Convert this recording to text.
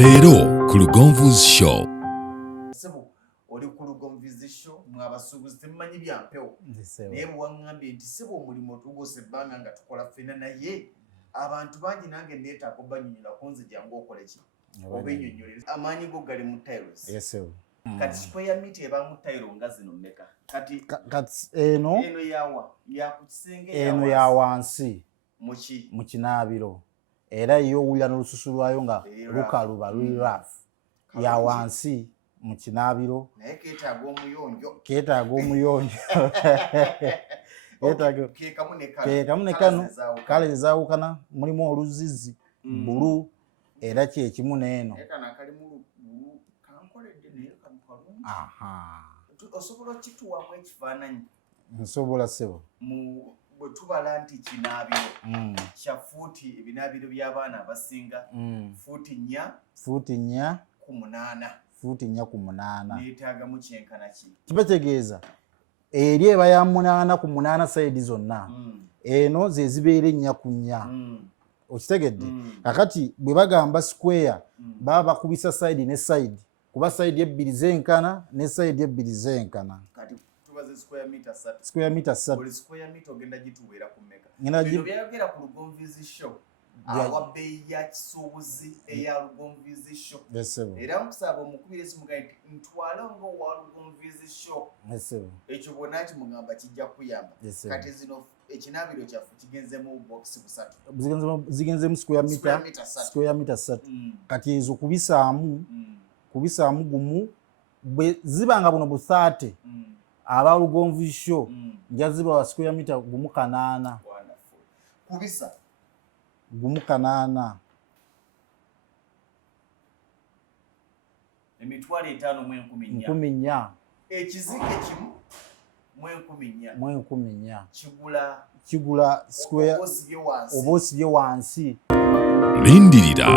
Leero ku Lugonvu's show. Sebo oli ku Lugonvu's show mwabasuubuzi temumanyi byampewo naye bwangambye nti sebo omulimo tugose ebbanga nga tukola ffena naye abantu bangi nange neetaaga obanyonyola kunze jangu okole ki oba ennyonnyolere amaanyi go gali mu tiles kati square meter eba mu tile nga zino mmeka kati eno yawa ya ku kisenge eno ya wansi mu kinaabiro era yo owulira n'olususu lwayo nga lukaluba luli rafu ya wansi mu kinaabiro naye keetaaga omuyonjo kekamu ne kano kale ezaawukana mulimu oluzizi bulu era kyekimu n'eno osobola okituwamu ekifaananyi nsobola sebo bwe tubala nti kinaabiro kya fuuti ebinaabiro by'abaana abasinga fuuti nnya ku munaana neetaagamu kyenkana ki kibategeeza eri eba ya 8 ku 8 sayidi zonna eno ze zibeera 4 ku 4 okitegedde kakati bwe bagamba square baba bakubisa sayidi ne sayidi kuba sayidi ebbiri zenkana ne sayidi ebbiri zenkana square meter 3 buli square meter ogenda gituweera ku mmeka bino byayogera ku Lugonvu's show awa bbeeyi ya kisuubuzi eya Lugonvu's show era mukusaba omukubira esimu gai ntwala ng'owa Lugonvu's show ekyo bwonna kimugamba kijja kuyamba kati zino ekinaabiro kyaffe kigenzemu box busatu zigenzemu square meter 3 kati ezo kubisaamu gumu bwe zibanga buno busate aba Lugonvu's show njaziba wa square meter gumu kanaana kubisa gumu kanaana emitwalo 5 mu 10,000 ekizike kimu mu 10,000 kigula square oba osibye wansi Lindirira